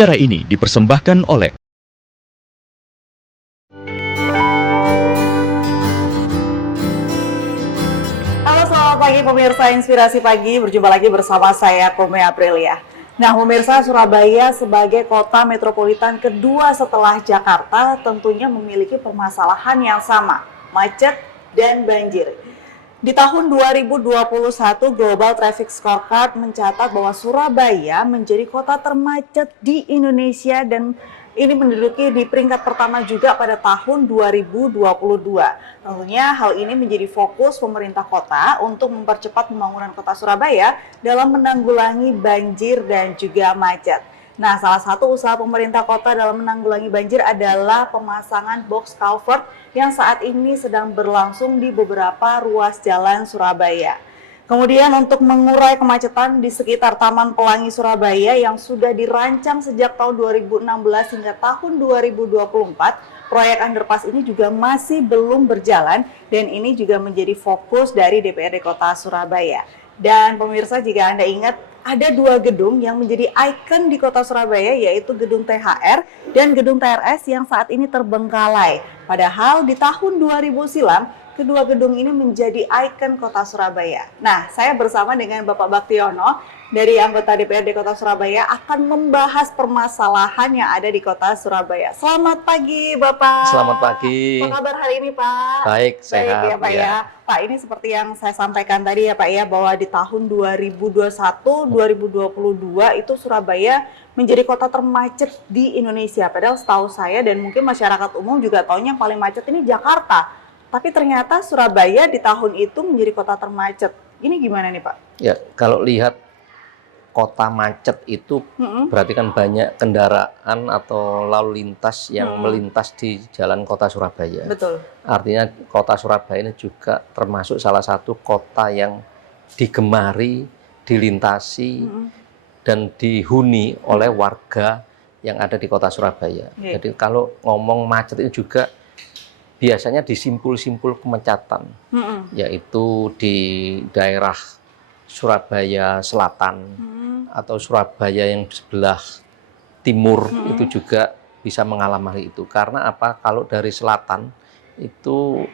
Acara ini dipersembahkan oleh Halo, selamat pagi pemirsa Inspirasi Pagi. Berjumpa lagi bersama saya, Kome Aprilia. Nah, pemirsa, Surabaya sebagai kota metropolitan kedua setelah Jakarta tentunya memiliki permasalahan yang sama, macet dan banjir. Di tahun 2021, Global Traffic Scorecard mencatat bahwa Surabaya menjadi kota termacet di Indonesia dan ini menduduki di peringkat pertama juga pada tahun 2022. Tentunya hal ini menjadi fokus pemerintah kota untuk mempercepat pembangunan kota Surabaya dalam menanggulangi banjir dan juga macet. Nah, salah satu usaha pemerintah kota dalam menanggulangi banjir adalah pemasangan box culvert yang saat ini sedang berlangsung di beberapa ruas jalan Surabaya. Kemudian untuk mengurai kemacetan di sekitar Taman Pelangi Surabaya yang sudah dirancang sejak tahun 2016 hingga tahun 2024, proyek underpass ini juga masih belum berjalan dan ini juga menjadi fokus dari DPRD Kota Surabaya. Dan pemirsa, jika Anda ingat, ada dua gedung yang menjadi ikon di kota Surabaya, yaitu gedung THR dan gedung TRS yang saat ini terbengkalai. Padahal di tahun 2000 silam, kedua gedung ini menjadi ikon kota Surabaya. Nah, saya bersama dengan Bapak Baktiono dari anggota DPRD Kota Surabaya akan membahas permasalahan yang ada di kota Surabaya. Selamat pagi, Bapak. Selamat pagi. Apa kabar hari ini, Pak? Baik, sehat. Baik ya, Pak ya. Pak, ini seperti yang saya sampaikan tadi ya, Pak ya, bahwa di tahun 2021, 2022 itu Surabaya menjadi kota termacet di Indonesia. Padahal setahu saya dan mungkin masyarakat umum juga tahunya yang paling macet ini Jakarta. Tapi ternyata Surabaya di tahun itu menjadi kota termacet. Ini gimana nih, Pak? Ya, kalau lihat kota macet itu berarti kan banyak kendaraan atau lalu lintas yang melintas di jalan kota Surabaya. Betul. Artinya kota Surabaya ini juga termasuk salah satu kota yang digemari, dilintasi, dan dihuni oleh warga yang ada di kota Surabaya. Jadi kalau ngomong macet ini juga biasanya di simpul-simpul kemacetan, yaitu di daerah Surabaya Selatan atau Surabaya yang sebelah timur itu juga bisa mengalami itu. Karena apa? Kalau dari selatan itu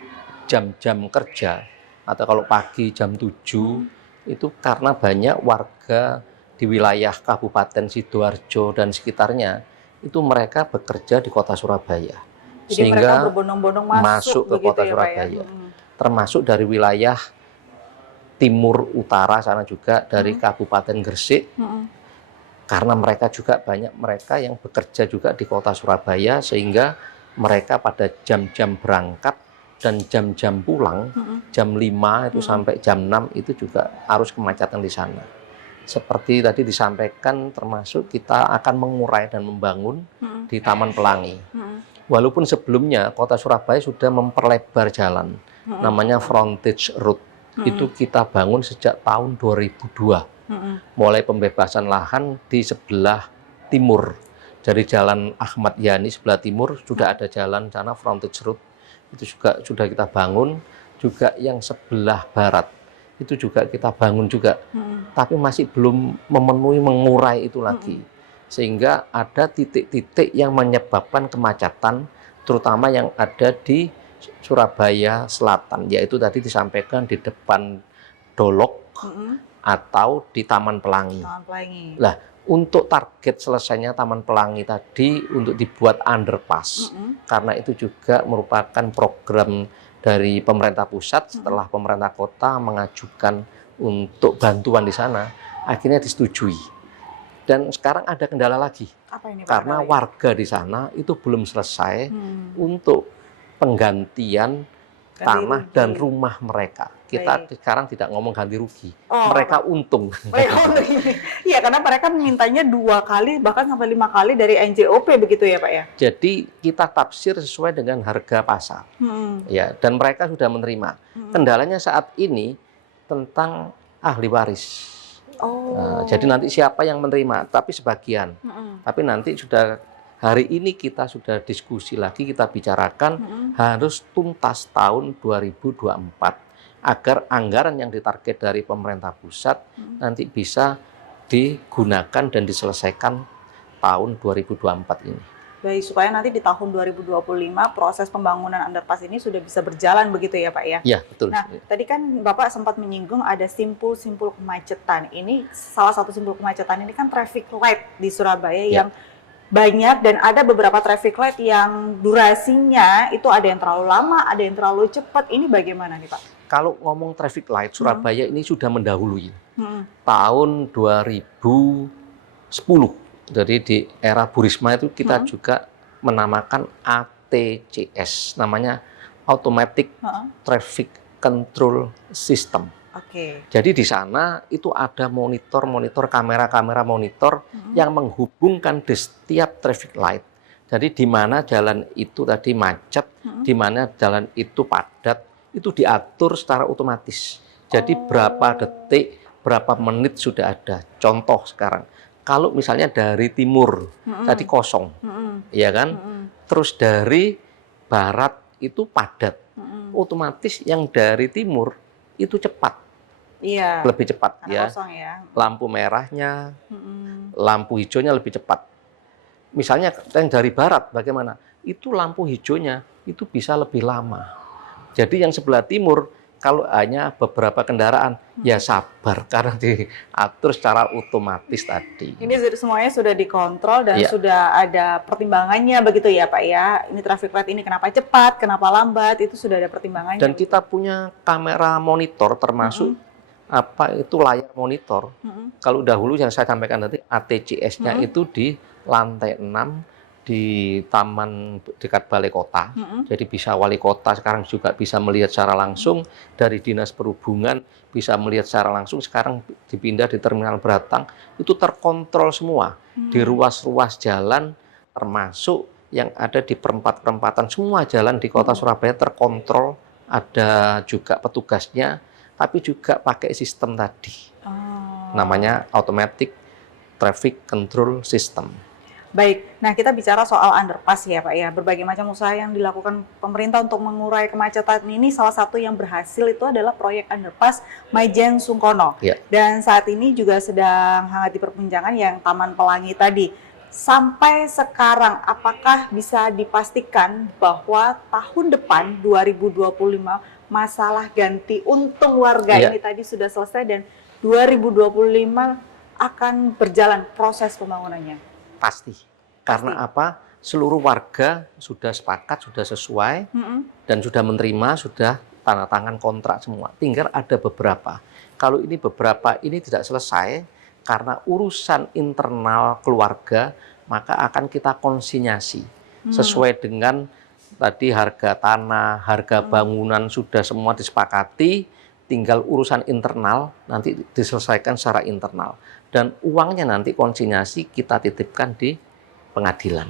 jam-jam kerja atau kalau pagi jam 7 itu karena banyak warga di wilayah Kabupaten Sidoarjo dan sekitarnya itu mereka bekerja di kota Surabaya. Jadi sehingga mereka berbondong-bondong masuk ke kota ya, Surabaya, Pak ya? termasuk dari wilayah timur utara sana juga dari Kabupaten Gresik, karena mereka juga banyak mereka yang bekerja juga di kota Surabaya sehingga mereka pada jam-jam berangkat dan jam-jam pulang, jam 5 itu sampai jam 6 itu juga arus kemacetan di sana. Seperti tadi disampaikan, termasuk kita akan mengurai dan membangun di Taman Pelangi. Walaupun sebelumnya kota Surabaya sudah memperlebar jalan, namanya frontage road. Itu kita bangun sejak tahun 2002. Mulai pembebasan lahan di sebelah timur. Dari Jalan Ahmad Yani sebelah timur sudah ada jalan sana frontage road. Itu juga sudah kita bangun. Juga yang sebelah barat itu juga kita bangun juga. Tapi masih belum memenuhi, mengurai itu lagi. Sehingga ada titik-titik yang menyebabkan kemacetan, terutama yang ada di Surabaya Selatan, yaitu tadi disampaikan di depan Dolok atau di Taman Pelangi. Nah, untuk target selesainya Taman Pelangi tadi untuk dibuat underpass, karena itu juga merupakan program dari pemerintah pusat setelah pemerintah kota mengajukan untuk bantuan di sana, akhirnya disetujui. Dan sekarang ada kendala lagi, karena warga di sana itu belum selesai untuk penggantian tanah dan rumah mereka. Kita sekarang tidak ngomong ganti rugi, mereka untung. Iya, karena mereka mintanya 2 kali bahkan sampai 5 kali dari NJOP begitu ya, Pak ya. Jadi kita tafsir sesuai dengan harga pasar, ya. Dan mereka sudah menerima. Kendalanya saat ini tentang ahli waris. Nah, jadi nanti siapa yang menerima, tapi sebagian. Tapi nanti sudah hari ini kita sudah diskusi lagi, kita bicarakan harus tuntas tahun 2024 agar anggaran yang ditarget dari pemerintah pusat nanti bisa digunakan dan diselesaikan tahun 2024 ini. Baik, supaya nanti di tahun 2025 proses pembangunan underpass ini sudah bisa berjalan begitu ya Pak ya? Iya, betul. Nah, tadi kan Bapak sempat menyinggung ada simpul-simpul kemacetan. Ini salah satu simpul kemacetan ini kan traffic light di Surabaya yang banyak, dan ada beberapa traffic light yang durasinya itu ada yang terlalu lama, ada yang terlalu cepat. Ini bagaimana nih Pak? Kalau ngomong traffic light, Surabaya ini sudah mendahului. Tahun 2010. Jadi di era Bu Risma itu kita juga menamakan ATCS, namanya Automatic Traffic Control System. Jadi di sana itu ada monitor, kamera monitor yang menghubungkan di setiap traffic light. Jadi di mana jalan itu tadi macet, di mana jalan itu padat, itu diatur secara otomatis. Jadi berapa detik, berapa menit sudah ada. Contoh sekarang, kalau misalnya dari timur tadi kosong, ya kan? Terus dari barat itu padat, otomatis yang dari timur itu cepat, lebih cepat ya. Lampu merahnya, lampu hijaunya lebih cepat. Misalnya yang dari barat bagaimana? Itu lampu hijaunya itu bisa lebih lama. Jadi yang sebelah timur kalau hanya beberapa kendaraan, ya sabar karena diatur secara otomatis tadi. Ini semuanya sudah dikontrol dan sudah ada pertimbangannya begitu ya Pak ya. Ini traffic light ini kenapa cepat, kenapa lambat, itu sudah ada pertimbangannya. Dan kita punya kamera monitor termasuk apa itu layar monitor. Kalau dahulu yang saya sampaikan tadi ATCS-nya itu di lantai 6 di taman dekat balai kota, jadi bisa wali kota sekarang juga bisa melihat secara langsung, dari dinas perhubungan bisa melihat secara langsung, sekarang dipindah di terminal Beratang, itu terkontrol semua, di ruas-ruas jalan, termasuk yang ada di perempatan, semua jalan di kota Surabaya terkontrol, ada juga petugasnya, tapi juga pakai sistem tadi, namanya Automatic Traffic Control System. Baik, nah kita bicara soal underpass ya Pak ya, berbagai macam usaha yang dilakukan pemerintah untuk mengurai kemacetan ini, salah satu yang berhasil itu adalah proyek underpass Maijen Sungkono. Dan saat ini juga sedang hangat diperbincangkan yang Taman Pelangi tadi. Sampai sekarang, apakah bisa dipastikan bahwa tahun depan 2025 masalah ganti untung warga ini tadi sudah selesai dan 2025 akan berjalan proses pembangunannya? Pasti. Karena apa? Seluruh warga sudah sepakat, sudah sesuai, dan sudah menerima, sudah tanda tangan kontrak semua. Tinggal ada beberapa. Kalau ini beberapa ini tidak selesai, karena urusan internal keluarga, maka akan kita konsinyasi. Sesuai dengan tadi harga tanah, harga bangunan sudah semua disepakati, tinggal urusan internal nanti diselesaikan secara internal. Dan uangnya nanti konsinyasi kita titipkan di pengadilan.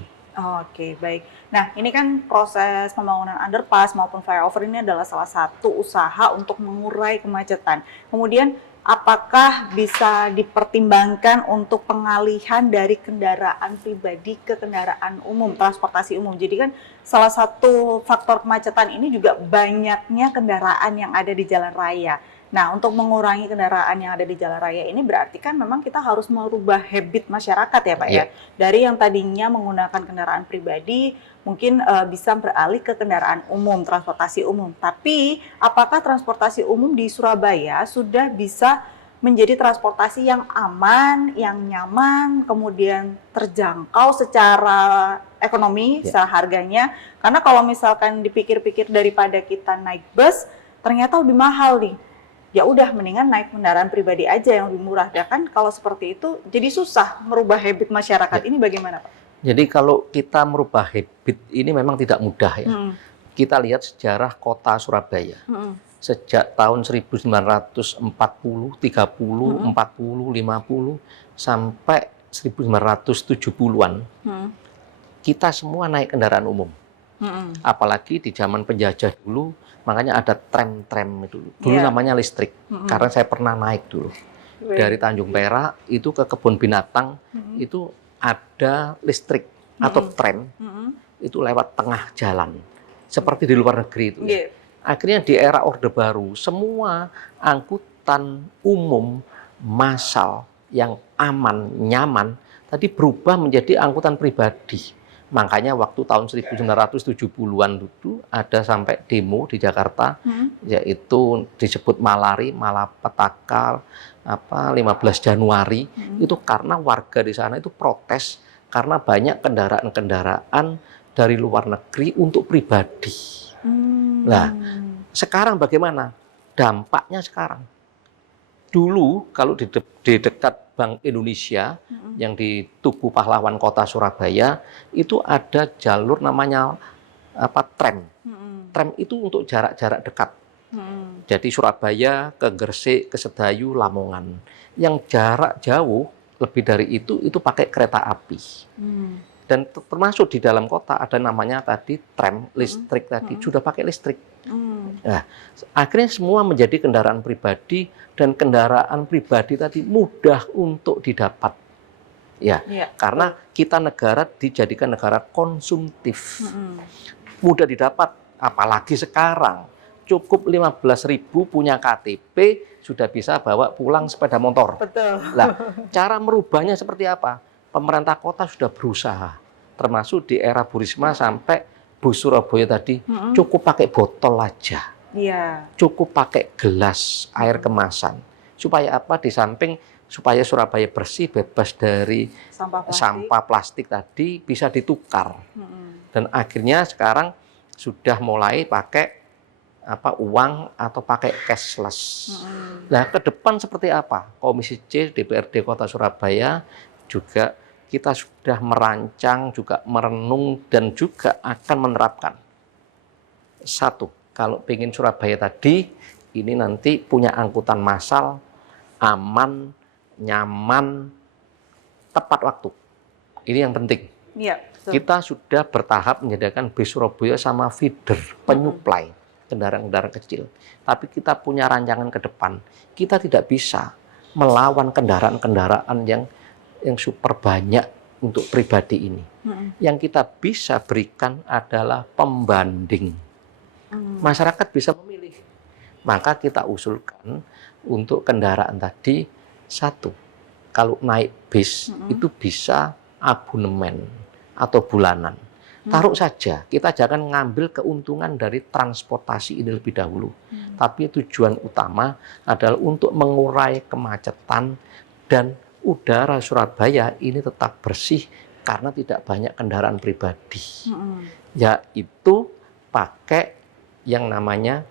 Oke, baik. Nah, ini kan proses pembangunan underpass maupun flyover ini adalah salah satu usaha untuk mengurai kemacetan. Kemudian, apakah bisa dipertimbangkan untuk pengalihan dari kendaraan pribadi ke kendaraan umum, transportasi umum? Jadi kan salah satu faktor kemacetan ini juga banyaknya kendaraan yang ada di jalan raya. Nah, untuk mengurangi kendaraan yang ada di jalan raya ini berarti kan memang kita harus merubah habit masyarakat ya Pak ya. Dari yang tadinya menggunakan kendaraan pribadi, mungkin bisa beralih ke kendaraan umum, transportasi umum. Tapi apakah transportasi umum di Surabaya sudah bisa menjadi transportasi yang aman, yang nyaman, kemudian terjangkau secara ekonomi, secara harganya? Karena kalau misalkan dipikir-pikir daripada kita naik bus, ternyata lebih mahal nih. Ya udah mendingan naik kendaraan pribadi aja yang lebih murah. Ya kan kalau seperti itu jadi susah merubah habit masyarakat. Ini bagaimana Pak? Jadi kalau kita merubah habit ini memang tidak mudah ya. Kita lihat sejarah kota Surabaya. Sejak tahun 1940, 30, 40, 50 sampai 1970-an. Kita semua naik kendaraan umum. Apalagi di zaman penjajah dulu, makanya ada tram-tram itu. Dulu namanya listrik, karena saya pernah naik dulu. Dari Tanjung Perak itu ke Kebun Binatang, itu ada listrik atau tram, itu lewat tengah jalan. Seperti di luar negeri itu. Akhirnya di era Orde Baru, semua angkutan umum massal yang aman, nyaman, tadi berubah menjadi angkutan pribadi. Makanya waktu tahun 1970-an itu ada sampai demo di Jakarta, yaitu disebut Malari, Malapetaka, 15 Januari, itu karena warga di sana itu protes karena banyak kendaraan-kendaraan dari luar negeri untuk pribadi. Nah, sekarang bagaimana? Dampaknya sekarang. Dulu kalau di dekat Bank Indonesia yang di Tugu Pahlawan Kota Surabaya itu ada jalur namanya tram. Tram itu untuk jarak-jarak dekat. Jadi Surabaya ke Gresik, ke Sedayu, Lamongan. Yang jarak jauh lebih dari itu pakai kereta api. Dan termasuk di dalam kota ada namanya tadi tram listrik tadi, sudah pakai listrik. Nah, akhirnya semua menjadi kendaraan pribadi dan kendaraan pribadi tadi mudah untuk didapat. Ya, karena kita negara dijadikan negara konsumtif. Mudah didapat, apalagi sekarang. Cukup 15.000 punya KTP sudah bisa bawa pulang sepeda motor. Betul. Nah, cara merubahnya seperti apa? Pemerintah kota sudah berusaha, termasuk di era Bu Risma sampai Bu Surabaya tadi, cukup pakai botol aja. Cukup pakai gelas air kemasan. Supaya apa? Di samping supaya Surabaya bersih, bebas dari sampah plastik tadi, bisa ditukar. Dan akhirnya sekarang sudah mulai pakai uang atau pakai cashless. Nah, ke depan seperti apa? Komisi C DPRD Kota Surabaya juga kita sudah merancang, juga merenung, dan juga akan menerapkan. Satu, kalau pengen Surabaya tadi, ini nanti punya angkutan massal, aman, nyaman, tepat waktu. Ini yang penting. Kita sudah bertahap menyediakan bis Surabaya sama feeder, penyuplai kendaraan-kendaraan kecil. Tapi kita punya rancangan ke depan. Kita tidak bisa melawan kendaraan-kendaraan yang super banyak untuk pribadi ini. Yang kita bisa berikan adalah pembanding. Masyarakat bisa memilih. Maka kita usulkan untuk kendaraan tadi, satu, kalau naik bis itu bisa abonemen atau bulanan. Taruh saja, kita jangan ngambil keuntungan dari transportasi ini lebih dahulu. Tapi tujuan utama adalah untuk mengurai kemacetan dan udara Surabaya ini tetap bersih karena tidak banyak kendaraan pribadi. Yaitu pakai yang namanya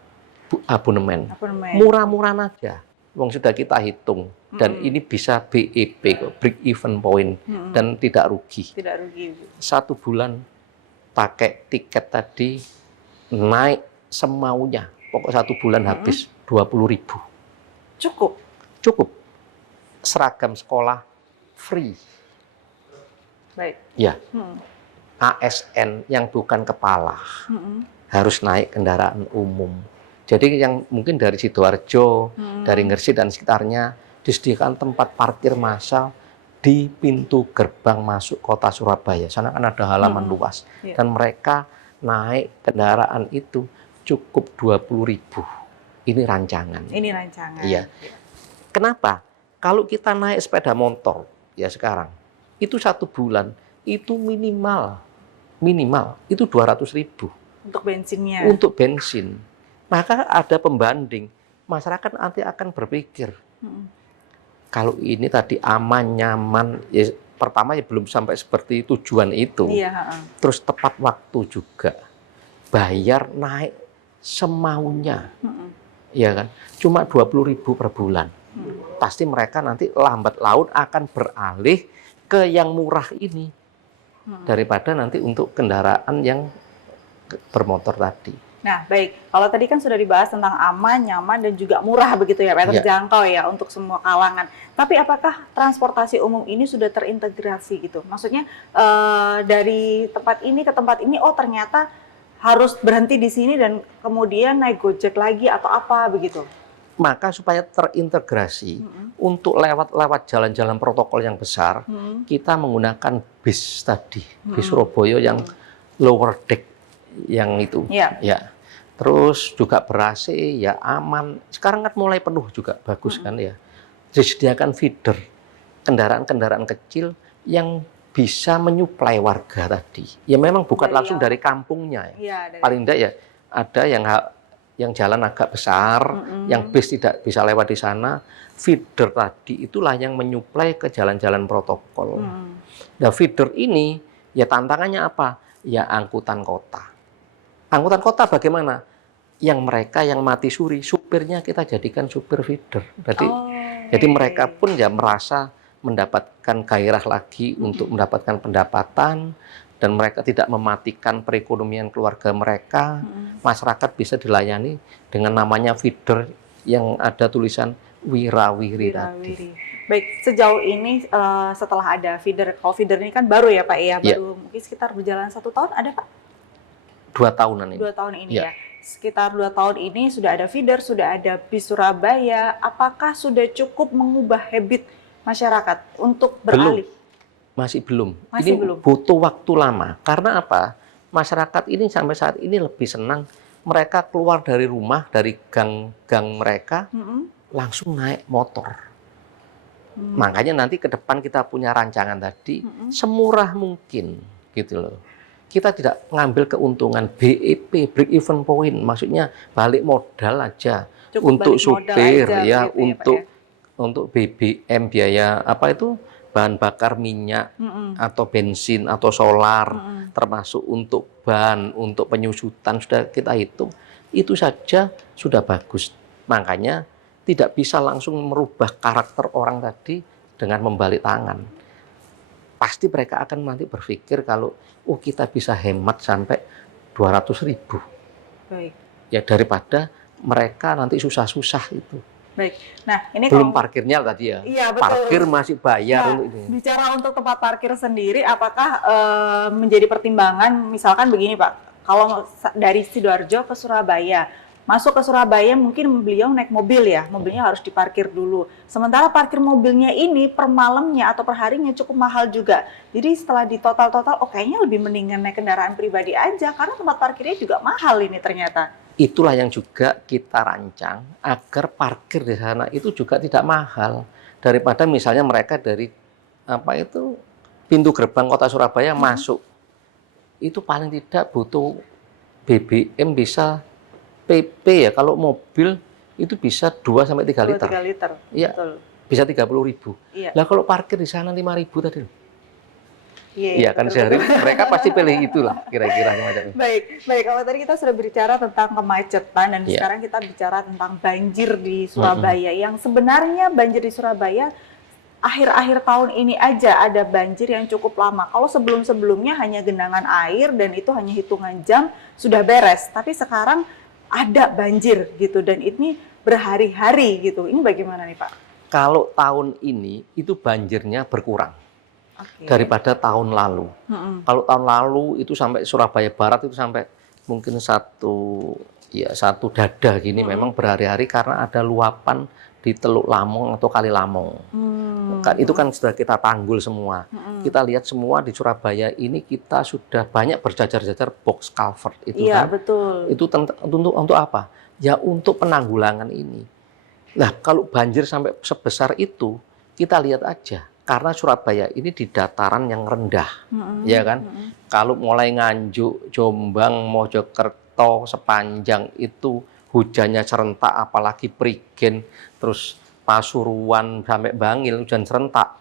abonemen. Murah-murah aja. Wong sudah kita hitung. Dan ini bisa BEP, break even point, dan tidak rugi. Satu bulan pakai tiket tadi naik semaunya. Pokok satu bulan habis 20.000. Cukup. Seragam sekolah free. Ya. ASN yang bukan kepala harus naik kendaraan umum. Jadi yang mungkin dari Sidoarjo, dari Gresik dan sekitarnya disediakan tempat parkir massal di pintu gerbang masuk kota Surabaya. Sana kan ada halaman luas. Dan mereka naik kendaraan itu cukup 20.000. Ini rancangan. Iya. Kenapa? Kalau kita naik sepeda motor ya sekarang, itu satu bulan itu minimal itu 200.000 untuk bensinnya. Untuk bensin. Maka ada pembanding. Masyarakat nanti akan berpikir, kalau ini tadi aman, nyaman, ya pertama ya belum sampai seperti tujuan itu. Terus tepat waktu juga. Bayar naik semaunya. Ya kan? Cuma 20.000 per bulan. Pasti mereka nanti lambat laun akan beralih ke yang murah ini. Daripada nanti untuk kendaraan yang bermotor tadi. Nah, baik. Kalau tadi kan sudah dibahas tentang aman, nyaman, dan juga murah begitu ya, Pak, terjangkau ya untuk semua kalangan. Tapi apakah transportasi umum ini sudah terintegrasi gitu? Maksudnya dari tempat ini ke tempat ini, oh ternyata harus berhenti di sini dan kemudian naik Gojek lagi atau apa begitu? Maka supaya terintegrasi untuk lewat jalan-jalan protokol yang besar, kita menggunakan bis tadi, bis Surabaya yang lower deck yang itu. Ya. Terus juga ber-AC, ya aman. Sekarang kan mulai penuh juga, bagus kan ya. Disediakan feeder, kendaraan-kendaraan kecil yang bisa menyuplai warga tadi. Ya memang bukan langsung dari kampungnya. Paling tidak ya ada yang jalan agak besar, yang bis tidak bisa lewat di sana. Feeder tadi itulah yang menyuplai ke jalan-jalan protokol. Nah, feeder ini ya tantangannya apa? Ya angkutan kota. Angkutan kota bagaimana? Yang mereka yang mati suri, supirnya kita jadikan supir feeder. Jadi mereka pun ya merasa mendapatkan gairah lagi untuk mendapatkan pendapatan, dan mereka tidak mematikan perekonomian keluarga mereka. Masyarakat bisa dilayani dengan namanya feeder yang ada tulisan wirawiri tadi. Baik, sejauh ini setelah ada feeder, kalau feeder ini kan baru ya Pak ya, baru mungkin sekitar berjalan 1 tahun ada Pak? 2 tahunan ini. 2 tahun ini ya. Sekitar 2 tahun ini sudah ada feeder, sudah ada bis Surabaya. Apakah sudah cukup mengubah habit masyarakat untuk beralih? Masih belum. Masih ini belum. Butuh waktu lama. Karena apa? Masyarakat ini sampai saat ini lebih senang mereka keluar dari rumah, dari gang-gang mereka, langsung naik motor. Makanya nanti ke depan kita punya rancangan tadi semurah mungkin, gitu loh. Kita tidak mengambil keuntungan BEP, break even point, maksudnya balik modal aja. Cukup untuk supir aja, ya, gitu untuk BBM, biaya apa itu, bahan bakar minyak atau bensin atau solar, termasuk untuk ban, untuk penyusutan sudah kita hitung, itu saja sudah bagus. Makanya tidak bisa langsung merubah karakter orang tadi dengan membalik tangan. Pasti mereka akan nanti berpikir kalau kita bisa hemat sampai 200.000. Baik. Ya daripada mereka nanti susah-susah itu. Baik. Nah, ini belum parkirnya tadi ya. Iya, betul. Parkir masih bayar untuk ini. Bicara untuk tempat parkir sendiri, apakah menjadi pertimbangan, misalkan begini Pak, kalau dari Sidoarjo ke Surabaya, masuk ke Surabaya mungkin beliau naik mobil ya, mobilnya harus diparkir dulu. Sementara parkir mobilnya ini per malamnya atau per harinya cukup mahal juga. Jadi setelah di total-total, kayaknya lebih mendingan naik kendaraan pribadi aja, karena tempat parkirnya juga mahal ini ternyata. Itulah yang juga kita rancang agar parkir di sana itu juga tidak mahal. Daripada misalnya mereka dari pintu gerbang kota Surabaya masuk, itu paling tidak butuh BBM bisa PP ya, kalau mobil itu bisa 2-3 liter. 3 liter. Iya, betul. Bisa 30.000. Iya. Lah kalau parkir di sana 5.000 tadi. Iya kan sehari mereka pasti pilih itulah kira-kira macamnya. Baik. Kalau tadi kita sudah berbicara tentang kemacetan dan sekarang kita bicara tentang banjir di Surabaya. Yang sebenarnya banjir di Surabaya akhir-akhir tahun ini aja ada banjir yang cukup lama. Kalau sebelum-sebelumnya hanya genangan air dan itu hanya hitungan jam sudah beres. Tapi sekarang ada banjir gitu dan ini berhari-hari gitu. Ini bagaimana nih Pak? Kalau tahun ini itu banjirnya berkurang. Daripada tahun lalu. Kalau tahun lalu itu sampai Surabaya Barat itu sampai mungkin satu dada gini, memang berhari-hari karena ada luapan di Teluk Lamong atau Kali Lamong. Itu kan sudah kita tanggul semua. Kita lihat semua di Surabaya ini kita sudah banyak berjajar-jajar box culvert itu kan. Betul. Itu untuk apa? Ya untuk penanggulangan ini. Nah, kalau banjir sampai sebesar itu, kita lihat aja. Karena Surabaya ini di dataran yang rendah, ya kan? Kalau mulai Nganjuk, Jombang, Mojokerto, sepanjang itu hujannya serentak, apalagi Prigen, terus Pasuruan sampai Bangil hujan serentak,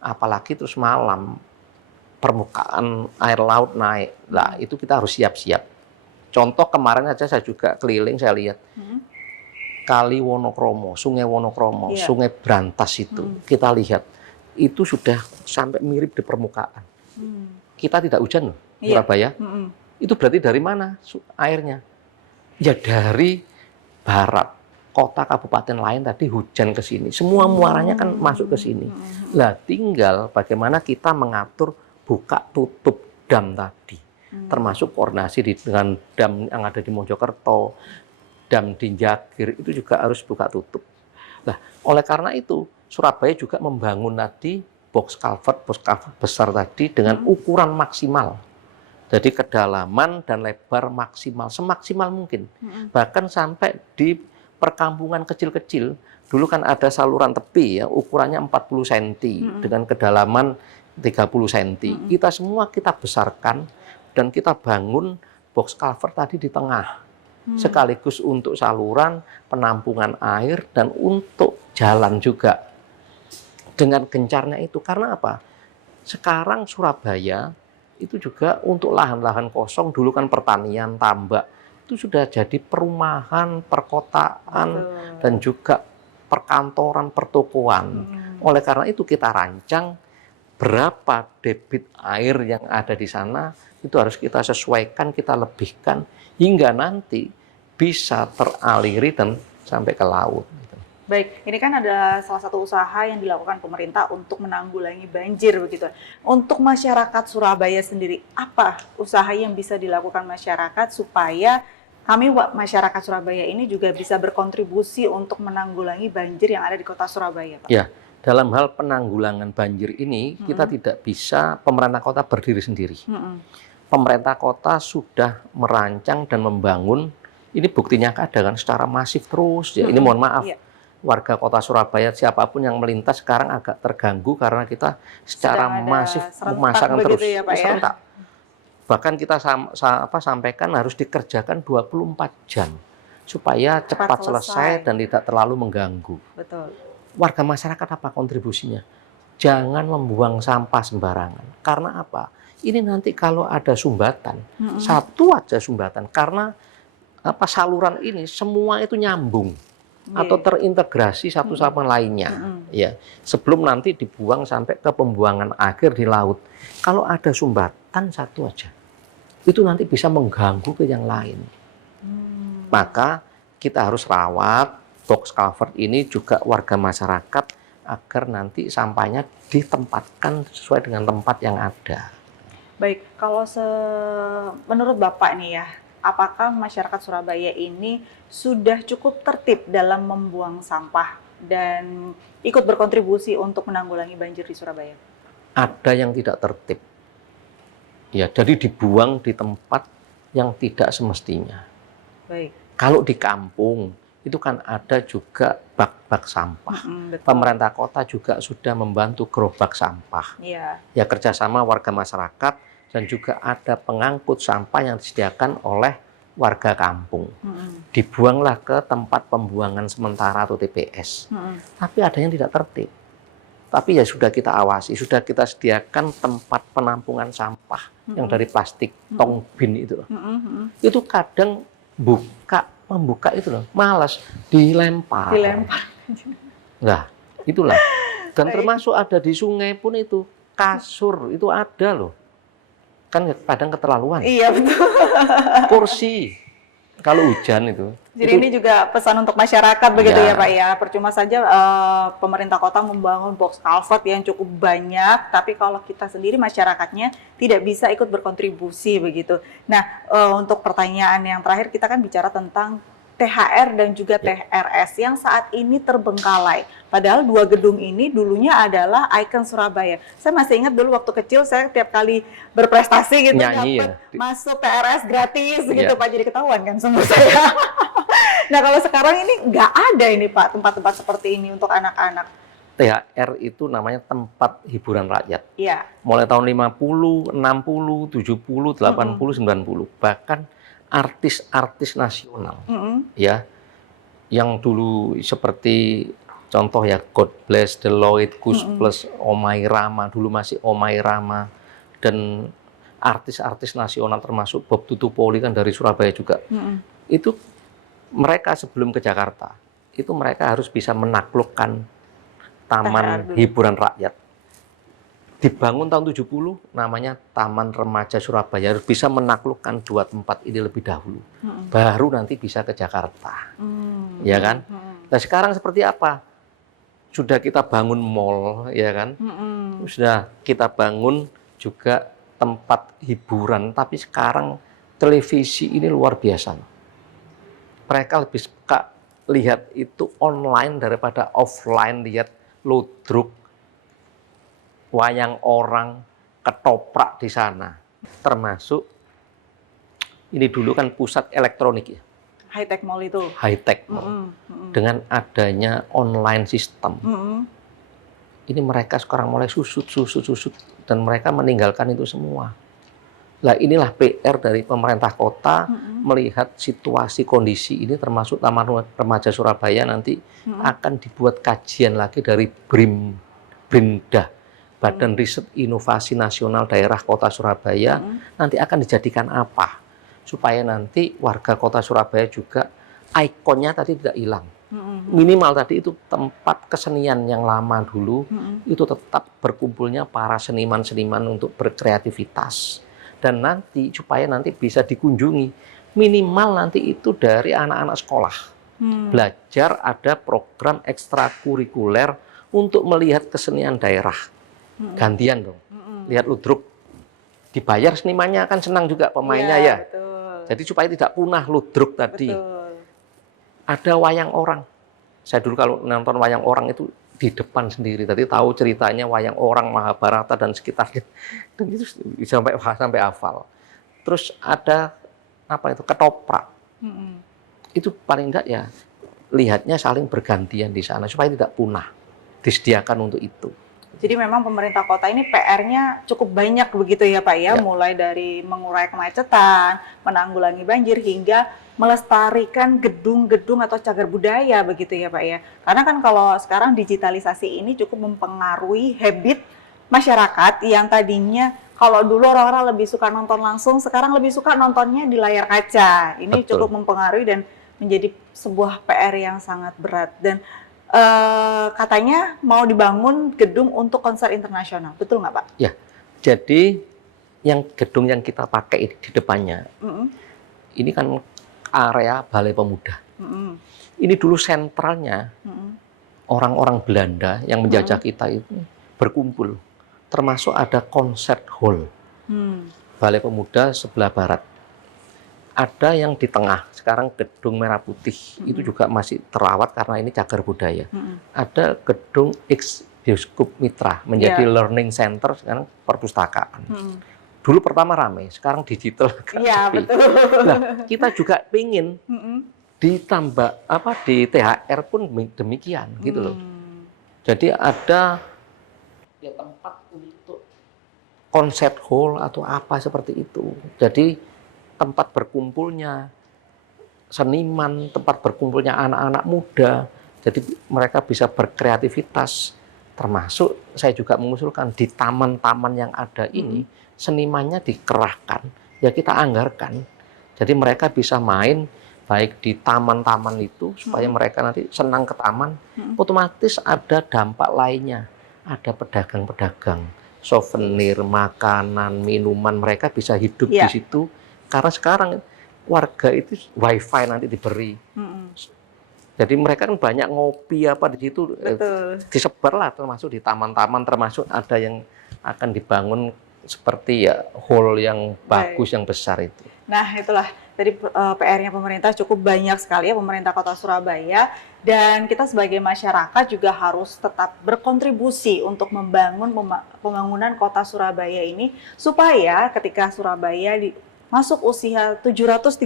apalagi terus malam permukaan air laut naik. Lah itu kita harus siap-siap. Contoh kemarin aja saya juga keliling, saya lihat Kali Wonokromo, Sungai Wonokromo, Sungai Brantas itu kita lihat. Itu sudah sampai mirip di permukaan. Kita tidak hujan loh, Surabaya. Itu berarti dari mana airnya? Ya dari barat, kota kabupaten lain tadi hujan ke sini. Semua muaranya kan masuk ke sini. Lah tinggal bagaimana kita mengatur buka tutup dam tadi. Termasuk koordinasi dengan dam yang ada di Mojokerto, dam di Jagir, itu juga harus buka tutup. Nah, oleh karena itu Surabaya juga membangun tadi box culvert besar tadi dengan ukuran maksimal. Jadi kedalaman dan lebar maksimal, semaksimal mungkin. Bahkan sampai di perkampungan kecil-kecil, dulu kan ada saluran tepi ya, ukurannya 40 cm dengan kedalaman 30 cm. Kita semua kita besarkan dan kita bangun box culvert tadi di tengah. Sekaligus untuk saluran, penampungan air, dan untuk jalan juga. Dengan gencarnya itu. Karena apa? Sekarang Surabaya itu juga untuk lahan-lahan kosong, dulu kan pertanian, tambak, itu sudah jadi perumahan, perkotaan, dan juga perkantoran, pertokoan. Oleh karena itu kita rancang berapa debit air yang ada di sana, itu harus kita sesuaikan, kita lebihkan, hingga nanti bisa teraliri dan sampai ke laut. Baik, ini kan ada salah satu usaha yang dilakukan pemerintah untuk menanggulangi banjir begitu. Untuk masyarakat Surabaya sendiri, apa usaha yang bisa dilakukan masyarakat supaya kami masyarakat Surabaya ini juga bisa berkontribusi untuk menanggulangi banjir yang ada di kota Surabaya, Pak? Ya, dalam hal penanggulangan banjir ini, kita tidak bisa pemerintah kota berdiri sendiri. Pemerintah kota sudah merancang dan membangun, ini buktinya ada kan secara masif terus. Ya, ini mohon maaf, warga kota Surabaya siapapun yang melintas sekarang agak terganggu karena kita secara masif memasangkan terus. Ya, Pak, serentak. Bahkan kita sampaikan harus dikerjakan 24 jam supaya cepat selesai dan tidak terlalu mengganggu. Betul. Warga masyarakat apa kontribusinya? Jangan membuang sampah sembarangan. Karena apa? Ini nanti kalau ada sumbatan, satu aja sumbatan, karena saluran ini semua itu nyambung atau terintegrasi satu sama lainnya. Ya, sebelum nanti dibuang sampai ke pembuangan akhir di laut. Kalau ada sumbatan satu aja, itu nanti bisa mengganggu ke yang lain. Maka kita harus rawat box culvert ini juga warga masyarakat agar nanti sampahnya ditempatkan sesuai dengan tempat yang ada. Baik, kalau menurut Bapak nih ya, apakah masyarakat Surabaya ini sudah cukup tertib dalam membuang sampah dan ikut berkontribusi untuk menanggulangi banjir di Surabaya? Ada yang tidak tertib. Ya, jadi dibuang di tempat yang tidak semestinya. Baik. Kalau di kampung itu kan ada juga bak-bak sampah. Pemerintah kota juga sudah membantu gerobak sampah. Ya, kerjasama warga masyarakat dan juga ada pengangkut sampah yang disediakan oleh warga kampung. Dibuanglah ke tempat pembuangan sementara atau TPS. Tapi ada yang tidak tertib. Tapi ya sudah kita awasi, sudah kita sediakan tempat penampungan sampah yang dari plastik, tong bin itu loh. Itu kadang membuka itu loh, malas, dilempar. Nah, itulah. Dan termasuk ada di sungai pun itu, kasur itu ada loh. Kan kadang keterlaluan. Iya, betul. Kursi, kalau hujan itu. Jadi ini juga pesan untuk masyarakat begitu ya Pak ya. Percuma saja pemerintah kota membangun box culvert yang cukup banyak, tapi kalau kita sendiri masyarakatnya tidak bisa ikut berkontribusi begitu. Nah, untuk pertanyaan yang terakhir kita kan bicara tentang THR dan juga TRS yang saat ini terbengkalai. Padahal dua gedung ini dulunya adalah ikon Surabaya. Saya masih ingat dulu waktu kecil saya tiap kali berprestasi gitu dapat masuk TRS gratis gitu Pak, jadi ketahuan kan semua saya. Nah kalau sekarang ini nggak ada ini Pak tempat-tempat seperti ini untuk anak-anak. THR itu namanya tempat hiburan rakyat. Iya. Mulai tahun 50, 60, 70, 80, 90. Bahkan artis-artis nasional, ya, yang dulu seperti contoh ya God Bless, Deloitte, Gus Plus, Omai Rama, dulu masih Omai Rama, dan artis-artis nasional termasuk Bob Tutupoli kan dari Surabaya juga. Itu mereka sebelum ke Jakarta, itu mereka harus bisa menaklukkan taman hiburan rakyat. Dibangun tahun 70, namanya Taman Remaja Surabaya, harus bisa menaklukkan dua tempat ini lebih dahulu. Baru nanti bisa ke Jakarta. Ya kan? Nah sekarang seperti apa? Sudah kita bangun mall, ya kan? Sudah kita bangun juga tempat hiburan, tapi sekarang televisi ini luar biasa. Mereka lebih suka lihat itu online daripada offline, lihat ludruk, wayang orang, ketoprak di sana. Termasuk, ini dulu kan pusat elektronik ya. High-tech mall itu. High-tech mall. Dengan adanya online system. ini mereka sekarang mulai susut, dan mereka meninggalkan itu semua. Nah, inilah PR dari pemerintah kota melihat situasi kondisi ini, termasuk Taman Remaja Surabaya nanti akan dibuat kajian lagi dari BRIMDA, Badan Riset Inovasi Nasional Daerah Kota Surabaya, nanti akan dijadikan apa supaya nanti warga Kota Surabaya juga ikonnya tadi tidak hilang. Minimal tadi itu tempat kesenian yang lama dulu itu tetap berkumpulnya para seniman-seniman untuk berkreativitas. Dan nanti supaya nanti bisa dikunjungi minimal nanti itu dari anak-anak sekolah belajar, ada program ekstrakurikuler untuk melihat kesenian daerah. Gantian dong, lihat ludruk dibayar, senimannya akan senang juga pemainnya ya. Betul. Jadi supaya tidak punah ludruk tadi. Betul. Ada wayang orang. Saya dulu kalau nonton wayang orang itu di depan sendiri, tadi tahu ceritanya wayang orang, Mahabharata dan sekitarnya, dan itu sampai hafal. Terus ada apa itu, ketoprak, itu paling enggak ya lihatnya saling bergantian di sana supaya tidak punah, disediakan untuk itu. Jadi memang pemerintah kota ini PR-nya cukup banyak begitu ya Pak ya, mulai dari mengurai kemacetan, menanggulangi banjir, hingga melestarikan gedung-gedung atau cagar budaya begitu ya Pak ya. Karena kan kalau sekarang digitalisasi ini cukup mempengaruhi habit masyarakat yang tadinya kalau dulu orang-orang lebih suka nonton langsung, sekarang lebih suka nontonnya di layar kaca. Ini Betul. cukup mempengaruhi dan menjadi sebuah PR yang sangat berat. Dan katanya mau dibangun gedung untuk konser internasional, betul nggak Pak? Ya, jadi gedung yang kita pakai di depannya, ini kan area Balai Pemuda. Ini dulu sentralnya orang-orang Belanda yang menjajah kita itu berkumpul, termasuk ada concert hall. Balai Pemuda sebelah barat. Ada yang di tengah, sekarang gedung merah putih, itu juga masih terawat karena ini cagar budaya. Ada gedung X Bioskop Mitra, menjadi learning center, sekarang perpustakaan. Dulu pertama ramai, sekarang digital. Iya, betul. Nah, kita juga pingin ditambah di THR pun demikian, gitu loh. Jadi ada ya tempat untuk concert hall atau apa seperti itu. Jadi tempat berkumpulnya seniman, tempat berkumpulnya anak-anak muda, jadi mereka bisa berkreativitas. Termasuk saya juga mengusulkan di taman-taman yang ada ini, senimannya dikerahkan, ya kita anggarkan. Jadi mereka bisa main baik di taman-taman itu, supaya mereka nanti senang ke taman, otomatis ada dampak lainnya. Ada pedagang-pedagang, souvenir, makanan, minuman, mereka bisa hidup di situ. Karena sekarang warga itu wifi nanti diberi, jadi mereka kan banyak ngopi apa di situ, disebarlah termasuk di taman-taman, termasuk ada yang akan dibangun seperti ya hall yang bagus, yang besar itu. Nah itulah tadi PR-nya pemerintah cukup banyak sekali ya, pemerintah Kota Surabaya, dan kita sebagai masyarakat juga harus tetap berkontribusi untuk membangun pembangunan Kota Surabaya ini supaya ketika Surabaya masuk usia 731,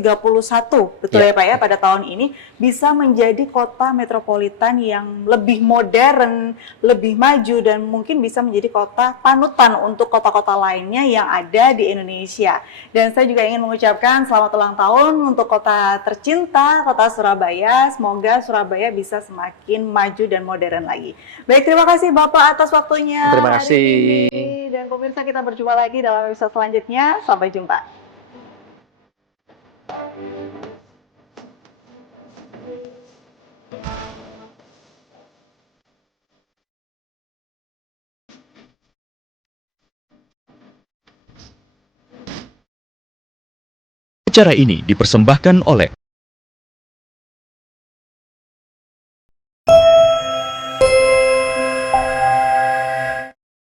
betul ya Pak ya, pada tahun ini bisa menjadi kota metropolitan yang lebih modern, lebih maju, dan mungkin bisa menjadi kota panutan untuk kota-kota lainnya yang ada di Indonesia. Dan saya juga ingin mengucapkan selamat ulang tahun untuk kota tercinta, Kota Surabaya. Semoga Surabaya bisa semakin maju dan modern lagi. Baik, terima kasih Bapak atas waktunya. Terima kasih. Hari ini. Dan pemirsa, kita berjumpa lagi dalam episode selanjutnya. Sampai jumpa. Acara ini dipersembahkan oleh